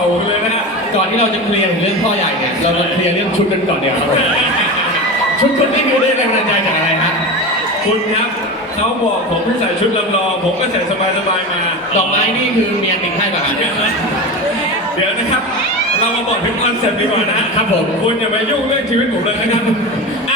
ข้อเข่าเลยนะฮะก่อนที่เราจะเคลียร์ถึงเรื่องพ่อใหญ่เนี่ยเรามาเคลียร์เรื่องชุดกันก่อนเดี๋ยวครับผมชุดคุณนี่คือได้แรงบันดาลใจจากอะไรฮะคุณครับเขาบอกผมให้ใส่ชุดลำลองผมก็ใส่สบายๆมาดอกไม้นี่คือเมียติดให้ป่ะฮะเดี๋ยวนะครับ เรามาบอกถึงคอนเซ็ปต์ดีกว่านะครับผมคุณอย่าไปยุ่งเรื่องชีวิตผมเลยนะครับอะ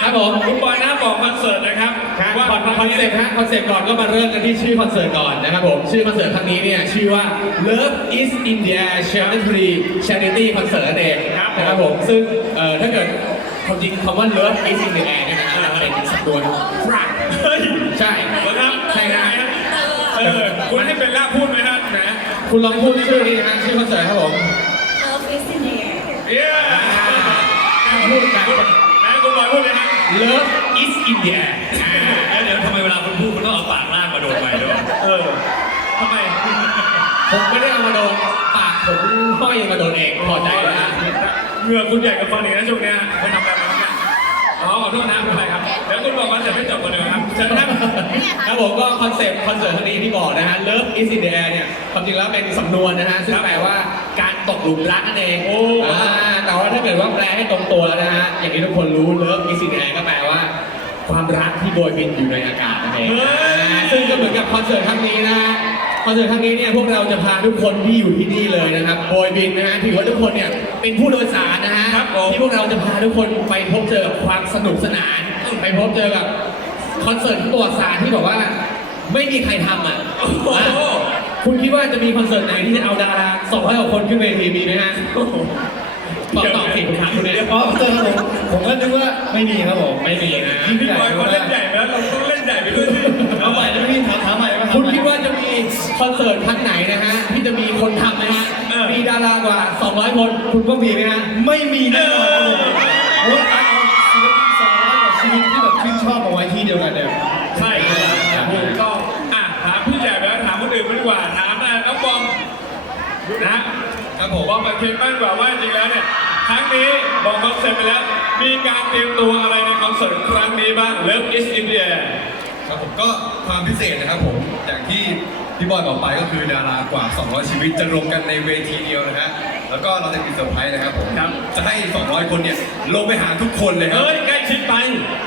ครับผมคุณบอยนะบอกคอนเสิร์ตนะครับว่าว่าคอนเซ็ปต์ฮะคอนเซ็ปต์ก่อนก็มาเริ่มกันที่ชื่อคอนเสิร์ตก่อนนะครับผมชื่อคอนเสิร์ตครั้งนี้เนี่ยชื่อว่า Love is India Charity Charity Concert นั่นเองนะครับผมซึ่งเอ่อถ้าเกิดความจริงคำว่า Love is in the air เนี่ยนะฮะเป็นสำนวนฝรั่งเฮ้ยใช่นะครับใช่ครับเออคุณให้เป็นล่าพูดไหมฮะนะคุณลองพูดชื่อนี้นะฮะชื่อคอนเสิร์ตครับผม Love is in the air เย้พูดกัน นะคุณบอยพูดเลยฮะ Love is India แล้วเดี๋ยวทำไมเวลาคุณพูดคุณต้องเอาปากลากมาโดนไปด้วยเออทำไม ผมไม่ได้เอามาโดนปากผมห้อยมาโดนเองพอใจแล้วฮะเหงื่อคุณใหญ่กับฟันอีกนะช่วงเนี้ยไปทำอะไรมาบ้างเนี่ยอ๋อขอโทษนะไม่เป็นไรครับ เดี๋ยวคุณบอกคอนเซ็ปต์ไม่จบกันเลยครับเชิญครับครับผมก็คอนเซ็ปต์คอนเสิร์ตครั้งนี้ที่บอกนะฮะ Love is in the air เนี่ยความจริงแล้วเป็นสำนวนนะฮะซึ่งแปลว่า การตกหลุมรักนั่นเองโอ้อ่าแต่ว่าถ้าเกิดว่าแปลให้ตรงตัวแล้วนะฮะ อย่างที่ทุกคนรู้ Love is in the air ก็แปลว่า ความรักที่โบยบินอยู่ในอากาศนั่นเองอ่าซึ่งก็เหมือนกับคอนเสิร์ตครั้งนี้นะฮะ คอนเสิร์ตครั้งนี้เนี่ยพวกเราจะพาทุกคนที่อยู่ที่นี่เลยนะครับโบยบินนะฮะถือว่าทุกคนเนี่ยเป็นผู้โดยสารนะฮะครับผม ที่พวกเราจะพาทุกคนไปพบเจอกับความสนุกสนาน ไปพบเจอกับคอนเสิร์ตประวัติศาสตร์ที่แบบว่า ไม่มีใครทำอะ โอ้โหอะ คุณคิดว่าจะมีคอนเสิร์ตไหนที่จะเอาดารา200กว่าคนขึ้นเวทีมีไหมฮะตอบตอบสิคุณถามคุณเนี่ยอ๋อเจอครับผมผมก็นึกว่าไม่มีครับผมไม่มีนะพี่บอยเขาเล่นใหญ่แล้วเราต้องเล่นใหญ่ไปด้วยสิเอาใหม่แล้วพี่ถามถามใหม่ว่าคุณคิดว่าจะมีคอนเสิร์ตครั้งไหนนะฮะที่จะมีคนทำนะฮะมีดารากว่า 200 คน คุณก็มีไหมฮะไม่มีแน่นอน ครับผมบอมมาเช็คบ้างดีกว่าว่าจริงแล้วเนี่ยครั้งนี้บอกคอนเซ็ปต์ไปแล้ว มีการเตรียมตัวอะไรในคอนเสิร์ตครั้งนี้บ้าง Love is in the air ครับผมก็ความพิเศษนะครับผมอย่างที่พี่บอยบอกไปก็คือดารากว่า 200 ชีวิตจะรวมกันในเวทีเดียวนะฮะแล้วก็เราจะมีเซอร์ไพรส์นะครับผมครับ จะให้ 200 คนเนี่ยลงไปหาทุกคนเลยครับเฮ้ยใกล้ชิดไป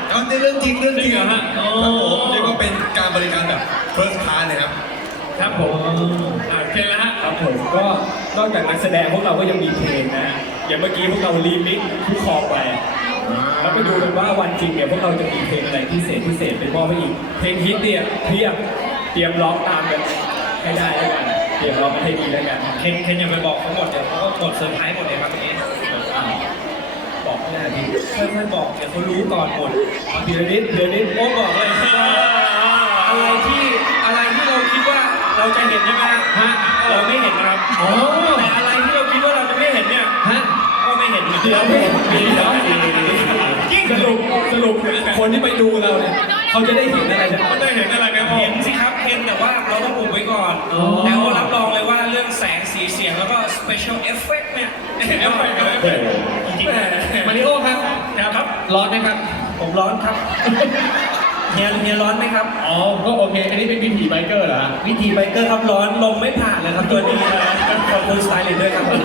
เอาเรื่องจริงเรื่องจริงจริงเหรอฮะโอ้ครับผมเรียกว่าเป็นการบริการแบบ first class เลยครับ ครับผมอะโอเคแล้วฮะครับผมก็นอกจากนักแสดงพวกเราก็ยังมีเพลงนะ อย่างเมื่อกี้พวกเรารีมิกทุกคอไป แล้วไปดูกันว่าวันจริงเนี่ยพวกเราจะมีเพลงอะไรพิเศษพิเศษเป็นมอบให้อีก เพลงฮิตเนี่ยเพียบเตรียมร้องตามกันให้ได้แล้วกัน เตรียมร้องกันให้ดีแล้วกันเคนเคนอย่าไปบอกเขาหมดเดี๋ยวเขาก็หมดเซอร์ไพรส์หมดเลยครับตรงนี้อ้าบอกไม่ได้พี่ค่อยๆบอกเดี๋ยวเขารู้ก่อนหมดเอาทีละนิดเดี๋ยวนิดโอ้บอกเลยอะไรที่ เราจะเห็นใช่ไหมฮะเราไม่เห็นนะครับอ๋อแต่อะไรที่เราคิดว่าเราจะไม่เห็นเนี่ยฮะก็ไม่เห็นเดี๋ยวไม่เห็นมีแล้วยิ่งสรุปสรุปคนที่ไปดูเราเนี่ยเขาจะได้เห็นอะไรจากมันได้เห็นอะไรไหมพ่อเห็นสิครับเคนแต่ว่าเราต้องอุบไว้ก่อนอ๋อ แต่ว่ารับรองเลยว่าเรื่องแสงสีเสียงแล้วก็ special effect เนี่ยเห็นเอฟเฟกต์อะไรเอฟเฟกต์จริงแหมมาริโอครับครับ ร้อนไหมครับ ผมร้อนครับ เฮียเฮียร้อนไหมครับ อ๋อ ก็โอเค อันนี้เป็นวิถีไบเกอร์เหรอฮะวิธีไบเกอร์ครับร้อนลมไม่ผ่านเลยครับตัวนี้นะขอบคุณสไตลิสต์ด้วยครับผม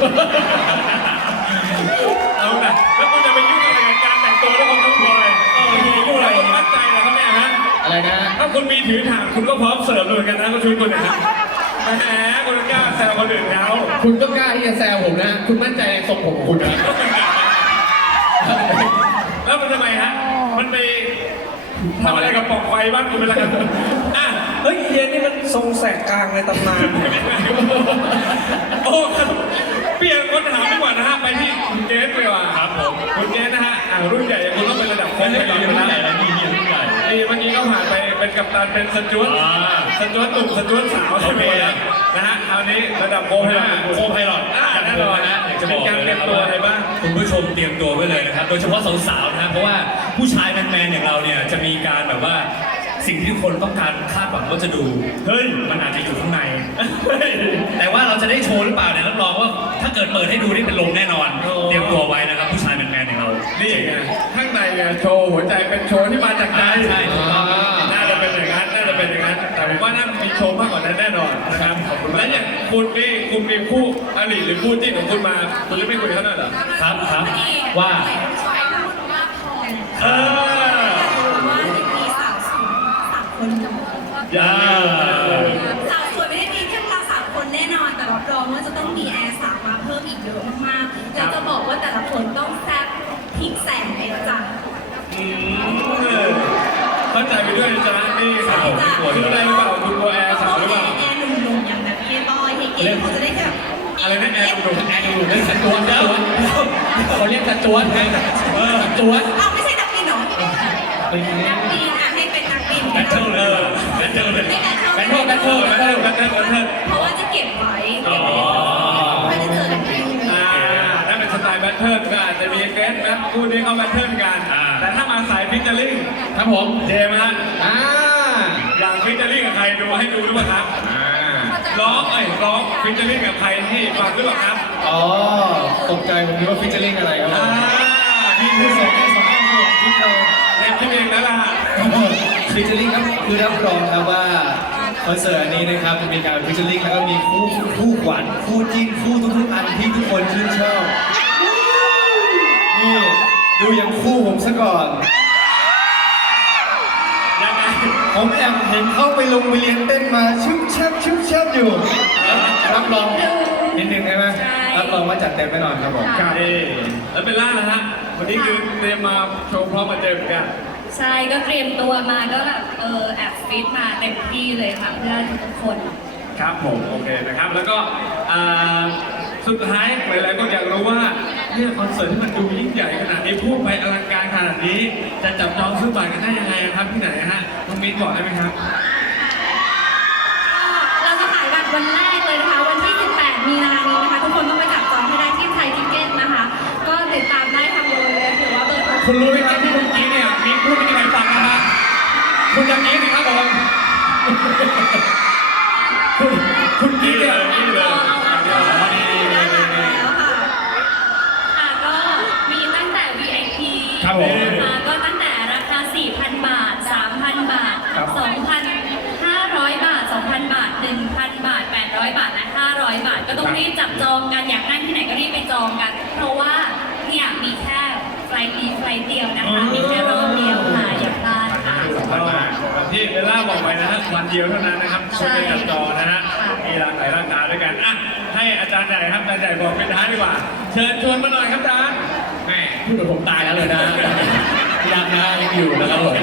เอาน่ะแล้วคุณจะไปยุ่งอะไรกับการแต่งตัวแล้วของน้องบอยเออเฮียยุ่งอะไรคุณมั่นใจเหรอครับเนี่ยฮะ อะไรนะถ้าคุณมีถือถ่านคุณก็พร้อมเสิร์ฟเลยเหมือนกันนะก็ช่วยคุณนะฮะแหมคุณกล้าแซวคนอื่นเขาคุณก็กล้าที่จะแซวผมนะ คุณมั่นใจในทรงผมของคุณนะ แล้วมันทำไมฮะ มันไป ทำอะไรกับปล่องไฟบ้างคุณเป็นอะไรกันอะเฮ้ยเฮียนี่มันทรงแสกกลางในตำนาน โอ้ครับเปลี่ยนคนถามดีกว่านะฮะไปที่คุณเกสดีกว่าครับผมคุณเกสนะฮะอ่ารุ่นใหญ่อย่างคุณต้องเป็นระดับโค้ชไปก่อนนะนี่เมื่อกี้ก็ผ่านไปเป็นกัปตันเป็นสจวตสจวตตุ่มสจวตสาวใช่ไหมนะฮะคราวนี้ระดับโค้ชไพลอตโค้ชไพลอตอ่า นะน่นอนนะอยากจะบมีอกการเตรียมตัวอะไรบ้างคุณผู้ชมเตรียมตัวไว้เลยนะครับ โดยเฉพาะสาวๆนะครับเพราะว่าผู้ชายแมนๆอย่างเราเนี่ยจะมีการแบบว่าสิ่งที่ทุกคนต้องการคาดหวังว่าจะดู เฮ้ย มันอาจจะอยู่ข้างใน แต่ว่าเราจะได้โชว์หรือเปล่าเนี่ยรับรองว่าถ้าเกิดเปิดให้ดูนี่เป็นลมแน่นอนโอ้เตรียมตัวไว้นะครับ ผู้ชายแมนๆอย่างเรานี่ไงข้างในไงโชว์หัวใจเป็นโชว์ที่มาจากใจใช่ใช่ถูกต้อง ผมว่าน่ามีโชว์มากกว่านั้นแน่นอนนะครับขอบคุณและอย่างคุณนี่คุณมีคู่อริหรือคู่จิ้นของคุณมาคุณจะไม่คุยกับเขาหน่อยเหรอครับครับว่าชายพูดว่าพรเออ อะไรนะแอร์หนุ่มแอนอยู่เรื่องสจวตสจวตเขาเรียกสจวตไงเออสจวตเอาไม่ใช่นักบินเหรอนักบินอะให้เป็นนักบินแบทเทิลเลยแบทเทิลเลยไม่แบทเทิลแบทเทิลแบทเทิลแบทเทิลแบทเทิลแบทเทิลเพราะว่าจะเก็บไว้เก็บไว้ไม่ได้เจอกันจริงอ่าถ้าเป็นสไตล์แบทเทิลก็อาจจะมีเกสนะคู่นี้เขาแบทเทิลกัน แต่ถ้ามาสายฟิชเจอริ่งครับผมเจมส์ฮะอ่าอยากฟิชเจอริ่งกับใครดูให้ดูด้วยครับ ร้องเอ้ยร้องฟิชเจอริ่งกับใครที่ฟังด้วยครับอ๋อตกใจผมคิดว่าฟิชเชอร์ลิงอะไรครับอ่านี่คืคืออสสอองงแค่สองแค่สองคิดเลยเต็มที่เองแล้วล่ะฟิชเชอร์ลิงครับคือรับรองครับว่าคอนเสิร์ตอันนี้นะครับจะมีการฟิชเชอร์ลิงแล้วก็มีคู่คู่ขวัญคู่จิ้นคู่ทุกๆอันที่ทุกคนชื่นชอบนี่ดูอย่างคู่ผมซะก่อนยังไง ผมแอบเห็นเข้าไปลงไปเรียนเต้นมาชึบชับชึบชับอยู่ รับรองนิดนึงใช่ไหมรับรองว่าจัดเต็มแน่นอนครับผมครับแล้วเป็นล่านะฮะ วันนี้คือเตรียมมาโชว์พร้อมมาเจอกัน ใช่ก็เตรียมตัวมาก็แบบเออแอบฟิตมาเต็มที่เลยค่ะเพื่อทุกคน ครับผม โอเคนะครับ แล้วก็อ่า สุดท้ายหลายๆคนอยากรู้ว่าเนี่ยคอนเสิร์ตที่มันดูยิ่งใหญ่ขนาดนี้พูดไปอลังการขนาดนี้ จะจับจองซื้อบัตรกันได้ยังไงครับที่ไหนฮะน้องมิ้นบอกได้ไหมครับ เราจะขายบัตรวันแรกเลยนะคะ วันที่ 18 มีนานี้นะคะ ทุกคนต้องไปจับจองให้ได้ที่ไทยทิเก็ตนะคะ ก็ติดตามได้ทางเว็บหรือว่าเบอร์โทรคุณรู้ไหมครับที่เมื่อกี้เนี่ยมีพูดไม่มีใครฟังนะฮะคุณดังนี้สิครับผมคุณคุณกี้เนี่ย นี่เลย เอาเอาเอาเอาด้านหลังแล้วค่ะค่ะก็มีตั้งแต่ VIP ครับผมนะคะก็ตั้งแต่ราคา 4,000 บาท 3,000 บาท2,500 บาท 2,000 บาท 1,000 บาท 800 บาท และ 500 บาท ก็ต้องรีบจับจองกัน อยากนั่งที่ไหนก็รีบไปจองกัน เพราะว่าเนี่ยมีแค่ไฟล์นี้ไฟล์เดียวนะคะ มีแค่รอบเดียวค่ะอย่าพลาดค่ะ ก็ที่เบลล่าบอกไปนะฮะวันเดียวเท่านั้นนะครับใช่ช่วยกันจับจองนะฮะค่ะมีหลากหลายราคาด้วยกันอะให้อาจารย์ใหญ่ครับอาจารย์ใหญ่บอกเป็นท้ายดีกว่า เชิญชวนมาหน่อยครับอาจารย์แม่ พูดเหมือนผมตายแล้วเลยนะยังนะยังอยู่นะครับผม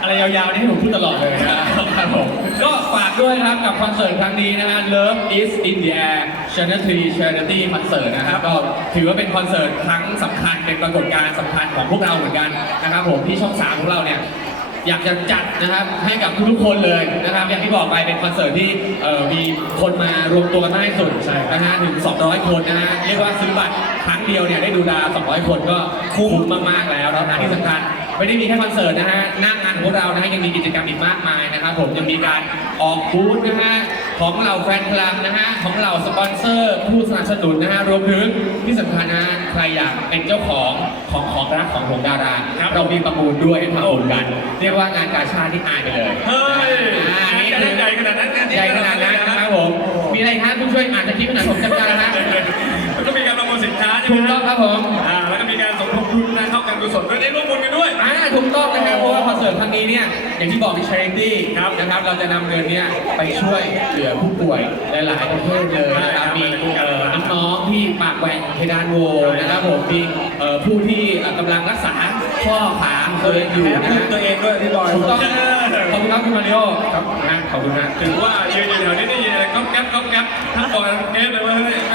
อะไรยาวๆนี่ให้ผมพูดตลอดเลยนะครับผมก็ฝากด้วยครับกับคอนเสิร์ตครั้งนี้นะฮะ Love is in the air Channel 3 Charity Concert นะครับก็ถือว่าเป็นคอนเสิร์ตครั้งสำคัญเป็นปรากฏการณ์สำคัญของพวกเราเหมือนกันนะครับผมที่ช่อง 3 ของเราเนี่ย อยากจะจัดนะครับให้กับทุกๆคนเลยนะครับ อย่างที่บอกไปเป็นคอนเสิร์ตที่เอ่อมีคนมารวมตัวกันมากที่สุดนะฮะถึง 200 คนนะฮะเรียกว่าซื้อบัตรครั้งเดียวเนี่ยได้ดูดา 200 คนก็คุ้มมากๆแล้วแล้วนะที่สำคัญ ไม่ได้มีแค่คอนเสิร์ตนะฮะหน้างานของพวกเรานะฮะยังมีกิจกรรมอีกมากมายนะครับ ผมยังมีการออกบูธนะฮะของเราแฟนคลับนะฮะของเราสปอนเซอร์ ผู้สนับสนุนนะฮะรวมถึงที่สำคัญนะฮะใครอยากเป็นเจ้าของของของรักของวงดาราครับเรามีประมูลด้วยให้ทำบุญกัน เรียกว่างานกาชาติที่อายไปเลยเฮ้ยอ่างานนี่จะคือใหญ่ขนาดนั้นงานใหญ่ขนาดนั้นนะครับผมมีอะไรครับผู้ช่วยอ่านสคริปต์หน่อยผมจัดการนะ แล้วก็มีการประมูลสินค้าใช่ไหมถูกต้องครับผม อ่าแล้วก็มีการสมทบทุนนะเข้ากันกุศลด้วยได้ร่วมบุญกันด้วยอ่า ถูกต้องนะครับเพราะว่าคอนเสิร์ตครั้งนี้เนี่ยอย่างที่บอกที่ charity ครับนะครับ เราจะนำเงินเนี่ยไปช่วยเหลือผู้ป่วยหลายๆประเภทเลยนะครับมีเอ่อน้องๆที่ปากแหว่งเพดานโหวนะครับผมมีเอ่อผู้ที่เอ่อกำลังรักษาข้อขาของตัวเองอยู่นะฮะตัวเองด้วยพี่บอยถูกต้องขอบคุณครับคุณมาริโอครับนะขอบคุณนะถือว่ายืนอยู่แถวนี้ได้ยินอะไรก๊อบแก๊บก๊อบแก๊บทั้งบอยทั้งเอฟเลยว่าเฮ้ยแหม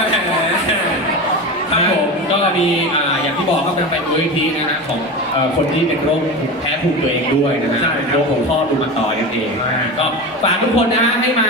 ครับผมก็มีอ่าอย่างที่บอกก็เป็นเป็นมูลนิธินะฮะของเอ่อคนที่เป็นโรคภูมิแพ้ภูมิตัวเองด้วยนะฮะใช่ครับ โรคของข้อรูมาตอยด์นั่นเองนะฮะก็ฝากทุกคนนะฮะให้มา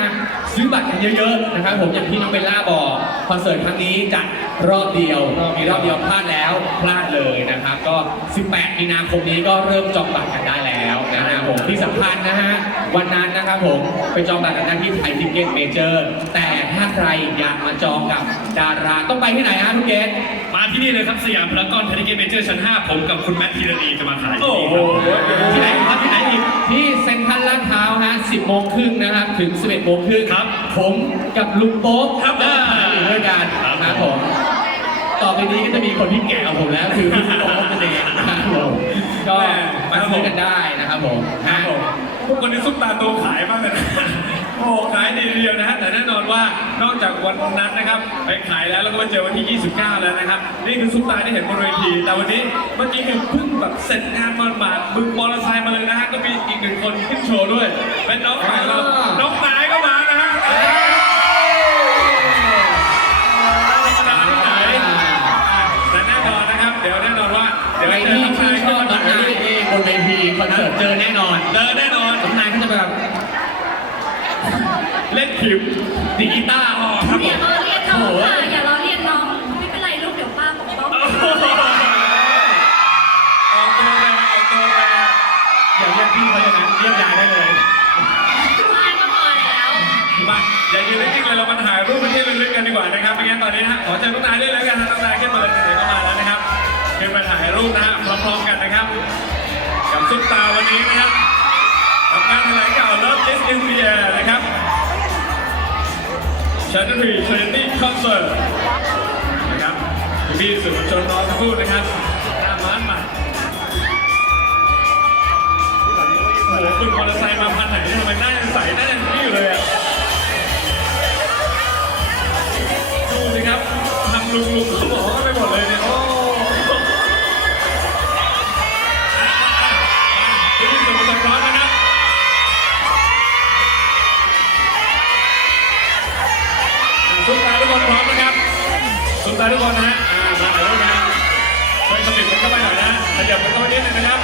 ซื้อบัตรกันเยอะๆนะครับผมอย่างที่น้องเบลล่าบอกคอนเสิร์ตครั้งนี้จัดรอบเดียวมีรอบเดียวพลาดแล้วพลาดเลยนะครับก็ 18 มีนาคมนี้ก็เริ่มจองบัตรกันได้แล้วนะฮะผมที่สำคัญนะฮะวันนั้นนะครับผมไปจองบัตรกันได้ที่ไทยทิเก็ตเมเจอร์แต่ถ้าใครอยากมาจองกับดาราต้องไปที่ไหนฮะทุกเกตมาที่นี่เลยครับสยามพารากอนเทนนิสเมเจอร์ชั้น 5 ผมกับคุณแมทธีรดีจะมาขายที่โอ้นี่โหครับที่ไหนครับที่ไหนอีก ที่เซ็นทรัลลาดพร้าวฮะ 10โมงครึ่งนะครับ ถึง 11โมงครึ่งครับ ผมกับลุงโป๊กครับเดินทางอยู่ด้วยกันครับนะครับผม ต่อไปนี้ก็จะมีคนที่แก่กว่าผมแล้ว คือลุงโป๊กนั่นเองนะครับผมก็มาซื้อกันได้นะครับผมครัฮะบผมพวกคนนี้ซุปตาตัวขายมากเลยนะ โอ้ขายดีทีเดียวนะฮะแต่แน่นอนว่านอกจากวันนั้นนะครับ ไปขายแล้วแล้วก็มาเจอวันที่ 29 แล้วนะครับ นี่คือซุปตาที่เห็นบนเวที แต่วันนี้เมื่อกี้คือเพิ่งแบบเสร็จงานมาหมาดๆบึงมอเตอร์ไซค์มาเลยนะฮะก็มีอีกหนึ่งคนขึ้นโชว์ด้วย เป็นน้องใหม่เราน้องนายก็มานะฮะธรรมดาที่ไหนแต่แน่นอนนะครับ เดี๋ยวแน่นอนว่าเดี๋ยวใครเจอที่น้องชื่นานยชก็อบมาน้องนายเองบนเวทีคอนเสิร์ตเจอแน่นอนเจอแน่นอน น้องนายก็จะแบบ เล่นผิวดีกีตาร์ออกครับผอย่ามล้อเลียนน้องค่ะ อย่าล้อเลียนน้อง ไม่เป็นไรลูกเดี๋ยวป้าปกป้องออกตัวแรงออกตัวแรงอย่าเรียกพี่เขาอย่างนั้นเรียกยายได้เลยป้าก็พอแล้วมาอย่ายืนนิ่งๆเลยเรามาถ่ายรูปเป็นที่ระลึกกันดีกว่านะครับไม่งั้นตอนนี้นะฮะขอเชิญน้องนายด้วยแล้วกันนะน้องนายขึ้นมาเลยไหนๆก็มาแล้วนะครับขึ้นมาถ่ายรูปนะฮะพร้อมๆกันนะครับ กับซุปตาวันนี้นะครับ กับงานแถลงข่าว Love is in the air นะครับ ชันรีเทรนนิ่งคอนเสิร์ตนะครับพี่สื่อมวลชนรองพูดนะครับหน้าม้านมาโอ้โหคุณมอเตอร์ไซค์มาพันไหนทำไมหน้ายังใสหน้ายังนี่อยู่เลยอะดูสิครับทำลุงลุงเขาบอกว่าไปหมดเลยเนี่ย ทุกตาทุกคนนะอ่ามาถ่อยนะช่วยขมิบมันเข้าไปหน่อยนะขยับมันเข้าไปนิดนึงนะครับ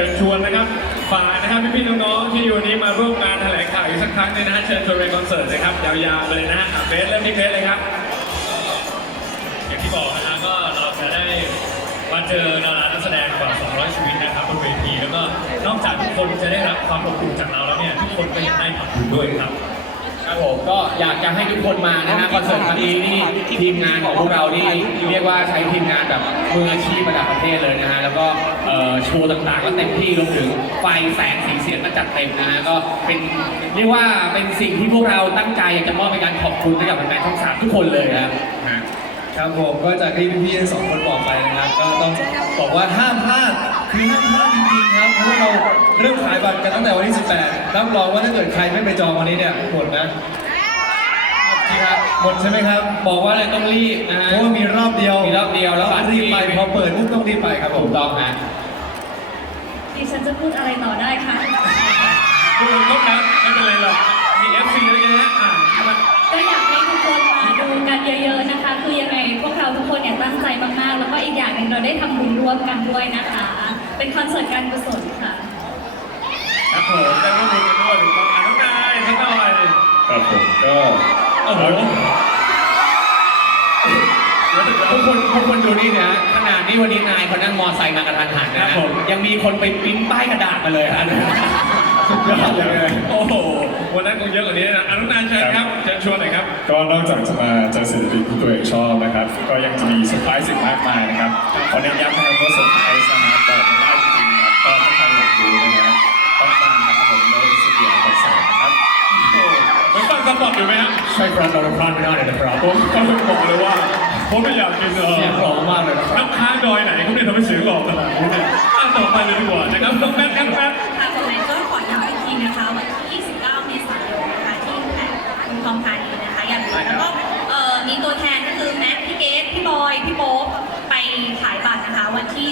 ชิญชวนนะครับฝากนะครับพี่ๆน้องๆที่อยู่นี้มาร่วมงานแถลงข่าวอีกสักครั้งหนึงนะเชิญชวนไปคอนเสิร์ตนะครับยาวๆเลยนะฮะอะเฟสเริ่มที่เฟสเลยครับอย่างที่บอกนะฮะก็เราจะได้มาเจอดารานักแสดงกว่า 200 ชีวิตนะครับบนเวทีแล้วก็นอกจากทุกคนจะได้รับความอบอุ่นจากเราแล้วเนี่ยทุกคนก็ยังได้ทำบุญด้วยครับ ครับผมก็อยากจะให้ทุกคนมานะฮะคอนเสิร์ตครั้งนี้นี่ทีมงานของพวกเรานี่เรียกว่าใช้ทีมงานแบบมืออาชีพระดับประเทศเลยนะฮะแล้วก็เอ่อโชว์ต่างๆก็เต็มที่รวมถึงไฟแสงสีเสียงก็จัดเต็มนะฮะก็เป็นเรียกว่าเป็นสิ่งที่พวกเราตั้งใจอยากจะมอบเป็นการขอบคุณให้กับแฟนๆช่องสามทุกคนเลยนะครับครับผมก็จากที่พี่ๆทั้งสองคนบอกไปนะครับ ก็ต้องบอกว่าห้ามพลาดคือห้ามพลาด กันตั้งแต่วันที่ 18 รับรองว่าถ้าเกิดใครไม่ไปจองวันนี้เนี่ยหมดนะจริงครับหมดใช่ไหมครับ บอกว่าเลยต้องรีบนะฮะเพราะว่ามีรอบเดียว มีรอบเดียวแล้วบัตรรีบไปพอเปิดปุ๊บต้องรีบไปครับผถูมกต้องฮะดิฉันจะพูดอะไรต่อได้คะดูก็ครับไม่เป็นไรหรอก มี FC เยอะแยะอะมาก็อยากให้ทุกคนมาดูกันเยอะๆนะคะ คือยังไงพวกเนี่ยตั้งใจมากๆ แล้วก็อีกอย่างหนึ่งเราได้ทำบุญร่วมกันด้วยนะคะ เป็นคอนเสิร์ตการกุศล ค่ะครับผมได้ร่วมมือกันด้วยถูกต้องอะน้องนายสักหน่อยครับผมก็โอ้โหทุกคนทุกคนดูนี่นะขนาดนี้วันนี้นายเขานั่งมอไซค์มากระทันหันนะยังมีคนไปปริ้นป้ายกระดาษมาเลยฮะสุดยอดเลย โอ้โห วันนั้นคงเยอะกว่านี้นะอนุนานเชิญครับเชิญชวนหน่อยครับ ก็นอกจากจะมาเจอศิลปินที่ตัวเองชอบนะครับ ก็ยังจะมีเซอร์ไพรส์สิ่งมากมายนะครับขอเน้นย้ำนะครับว่าเซอร์ไพรส์นะ เหมือนฟังสปอตอยู่ไหมครับใช่ครับเราพลาดไม่ได้เลยนะครับผมก็เลยบอกเลยว่า ผมไม่อยากกินเออเสียงหล่อมากเลยนะครับน้ำค้างดอยไหนเขาเนี่ยทำให้เสียงหลอกขนาดนี้เนี่ยอะต่อไปเลยดีกว่านะครับน้องแป๊บครับแป๊บค่ะตรงนั้นก็ขอย้ำอีกทีนะคะวันที่ 29 เมษายนนะคะที่แพทเมืองทองธานีนะคะอย่าลืมแล้วก็เอ่อมีตัวแทนก็คือแม็กพี่เกดพี่บอย พี่โป๊ปไปขายบัตรนะคะ วันที่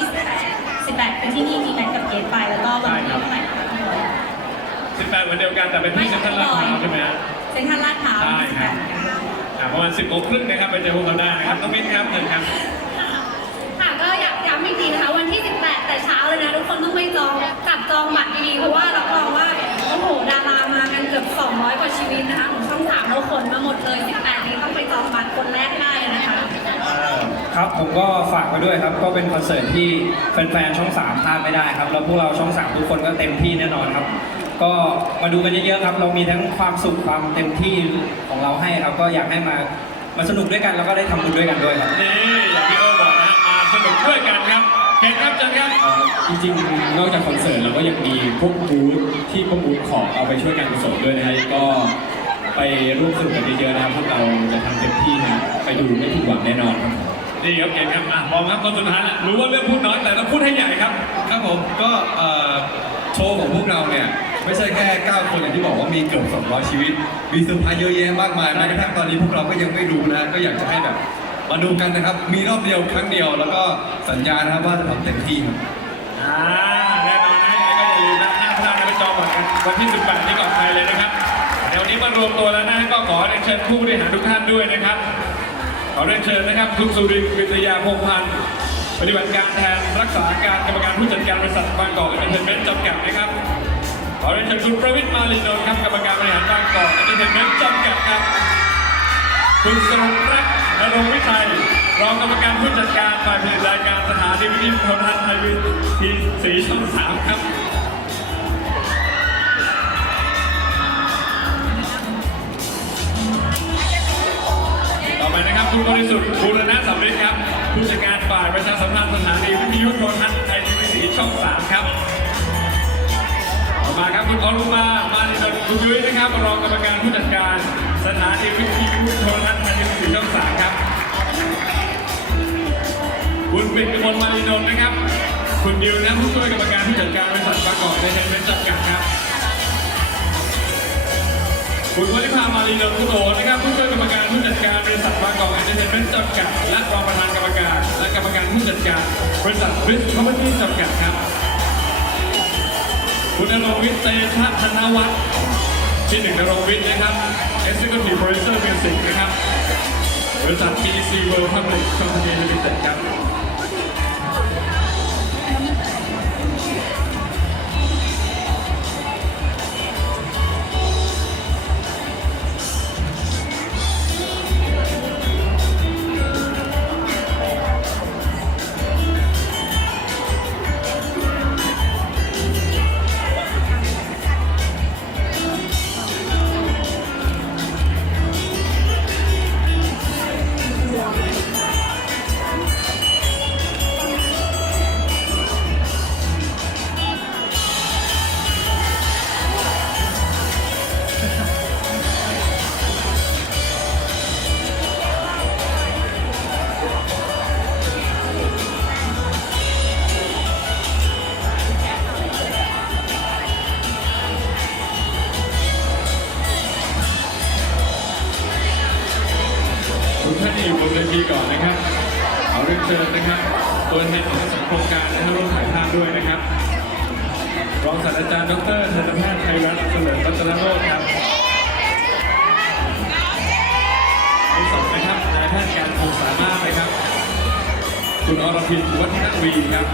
18 18คือที่นี่มีแม็กกับเกดไปแล้วก็วันที่เท่าไหร่นะคะพี่บอย 18วันเดียวกันแต่เป็นที่เซ็นทรัลลาดพร้าวใช่ไหมฮะเซ็นทรัลลาดพร้าวใช่ครับอะประมาณ10โมงครึ่งนะครับไปเจอพวกเราได้นะครับน้องมิ้นครับเชิญครับ ค่ะก็อยากย้ำอีกทีนะคะวันที่ 18 แต่เช้าเลยนะทุกคนต้องไปจองจับจองบัตรดีๆเพราะว่ารับรองว่าโอ้โหดารามากันเกือบ 200 กว่าชีวิตนะคะของช่องสามเราคนมาหมดเลย 18 นี้ต้องไปจองบัตรคนแรกได้เลยนะคะ ครับ ผมก็ฝากไว้ด้วยครับ ก็เป็นคอนเสิร์ตที่แฟนๆ ช่องสามพลาดไม่ได้ครับ แล้วพวกเราช่องสามทุกคนก็เต็มที่แน่นอนครับ ก็มาดูกันเยอะๆครับ เรามีทั้งความสุขความเต็มที่ของเราให้ครับก็อยากให้มามาสนุกด้วยกันแล้วก็ได้ทำบุญด้วยกันด้วยครับ นี่อย่างที่เออบอกนะมาสนุกด้วยกันครับเห็นครับเชิญครับจริงๆ นอกจากคอนเสิร์ตเราก็ยังมีพวกบูธที่ประมูลของเอาไปช่วยการกุศลด้วยนะฮะก็ไปร่วมสนุกกันเยอะๆนะครับพวกเราจะทำเต็มที่นะไปดูไม่ผิดหวังแน่นอนครับนี่ครับเก่งครับอะมองครับตอนสุดท้ายละรู้ว่าเรื่องพูดน้อยแต่ต้องพูดให้ใหญ่ครับ ครับผมก็เอ่อโชว์ของพวกเราเนี่ย ไม่ใช่แค่ 9 คนอย่างที่บอกว่ามีเกือบ200 ชีวิต มีเซอร์ไพรส์เยอะแยะมากมายแม้กระทั่งตอนนี้พวกเราก็ยังไม่รู้นะ ก็อยากจะให้แบบมาดูกันนะครับ มีรอบเดียวครั้งเดียวแล้วก็สัญญานะครับว่าจะทำเต็มที่ครับ อ่าแน่นอนนะยังไงก็อย่าลืมนะห้าพลาดนะไปจองบัตรกันวันที่ 18 นี้ก่อนใครเลยนะครับเดี๋ยววันนี้มารวมตัวแล้วนะก็ขอเรียนเชิญผู้บริหารทุกท่านด้วยนะครับ ขอเรียนเชิญนะครับคุณสุรินทร์วิทยาพงษ์พันธ์ปฏิบัติการแทนรักษาการกรรมการผู้จัดการบริษัทบางกอกเอ็นเตอร์เทนเมนต์จำกัดนะครับ ขอเรียนเชิญคุณประวิทย์มาลีนนท์ครับกรรมการบริหารบางกอกเอนเตอร์เทนเมนต์จำกัดครับ คุณสรงรักนรงวิชัยรองกรรมการผู้จัดการฝ่ายผลิตรายการสถานีวิทยุโทรทัศน์ไทยวีทีสีช่องสามครับต่อไปนะครับคุณบริสุทธิ์บูรณะสำริดครับ ผู้จัดการฝ่ายประชาสัมพันธ์สถานีวิทยุโทรทัศน์ไทยทีวีสีช่องสามครับ มาครับคุณอรุมา มาลินนท์คุณยุ้ยนะครับรองกรรมการผู้จัดการสถานีวิทยุโทรทัศน์ไทยทีวีสีช่องสามครับ คุณปิ่นกมลมาลินนท์นะครับ คุณดิวนะผู้ช่วยกรรมการผู้จัดการบริษัทบางกอกเอนเตอร์เทนเมนต์จำกัดครับ คุณวริภามาลีนนท์คุณโอนะครับผู้ช่วยกรรมการผู้จัดการบริษัทบางกอกเอนเตอร์เทนเมนต์จำกัดและรองประธานกรรมการและกรรมการผู้จัดการบริษัทบริสคอมพานีจำกัดครับ คุณนรงวิทย์เตชะธนวัฒน์ที่หนึ่งนรงวิทย์นะครับ Executive Producer Music นะครับบริษัท PC World Public Company Limited ครับ ท่านที่อยู่บนเวทีก่อนนะครับขอเรียนเชิญนะครับตัวแทนของสังคมการนะครับร่วมถ่ายภาพด้วยนะครับรองศาสตราจารย์ดรธนแพทย์ไทยรัฐเฉลิมรัตนโรจน์ครับที่สองนะครับนายแพทย์การคงสามารถนะครับ คุณอรพินวัฒนวีครับ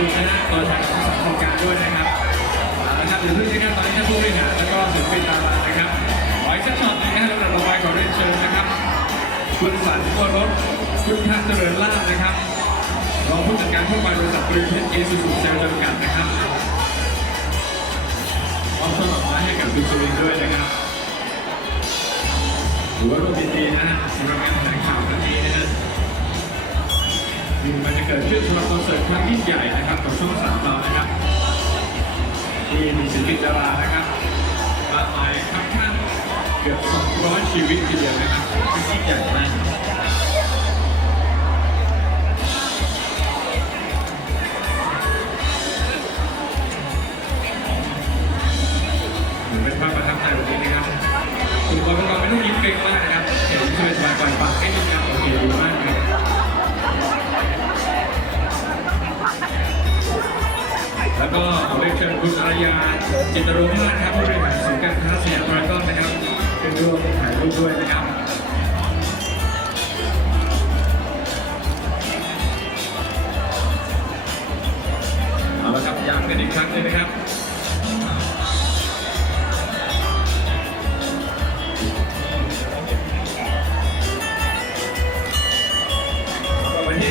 นะครับวันนี้ขอบคุณะฮะตัวแทนของทั้งสองโครงการด้วยนะครับเอาละครับเดี๋ยวเพิ่งนะครับตอนนี้ท่านผู้บริหารแล้วก็ศิลปินดารานะครับขออีกสักช็อตหนึงนะครับลำดับต่อไปขอเรียนเชิญนะครับ คุณสันวรสคุณทักเจริญลาภนะครับรองผู้จัดการทั่วไปบริษัทบริเพชรเอซูซูเซลจำกัดนะครับมอบช่อดอกไม้ให้กับคุณสุรินทร์ด้วยนะครับถือว่าร่วมยินดีนะฮะสำหรับงานแถลง มันจะเกิดขึ้นสำหรับคอนเสิร์ตครั้งยิ่งใหญ่นะครับของช่องสามเรานะครับที่มีศิลปินดารานะครับมากมายครับท่านเกือบ200ชีวิตทีเดียวนะครับซึ่งยิ่งใหญ่มาก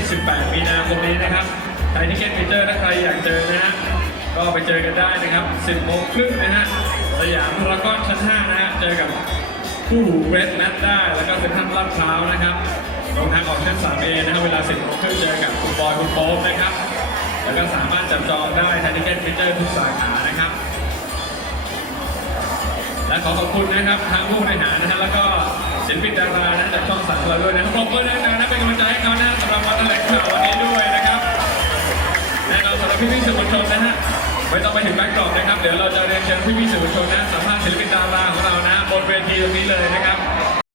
18 มีนาคมนี้นะครับไทยนิเก็ตเมเจอร์ถ้าใครอยากเจอนะฮะ ก็ไปเจอกันได้นะครับ 10โมงครึ่งนะฮะ สยามพารากอนชั้น 5 นะฮะ เจอกับคู่หูเรสนัดได้ แล้วก็เซ็นทรัลลาดพร้าวนะครับตรงทางออกเส้น 3A นะครับ เวลา 10โมงครึ่งเจอกับคุณบอยคุณโป๊ปนะครับ แล้วก็สามารถจับจองได้ไทยนิเก็ตเมเจอร์ทุกสาขานะครับ และขอขอบคุณนะครับทางผู้บริหารนะฮะ แล้วก็ ศิลปินดารานะจากช่องสามเราด้วยนะครับปรบมือดังๆนะเป็นกำลังใจให้เขานะสำหรับวันแถลงข่าววันนี้ด้วยนะครับแน่นอนสำหรับพี่ๆสื่อมวลชนนะฮะไม่ต้องไปถึงแบ็คกรอบนะครับ เดี๋ยวเราจะเรียนเชิญพี่ๆสื่อมวลชนนะสัมภาษณ์ศิลปินดาราของเรานะบนเวทีตรงนี้เลยนะครับ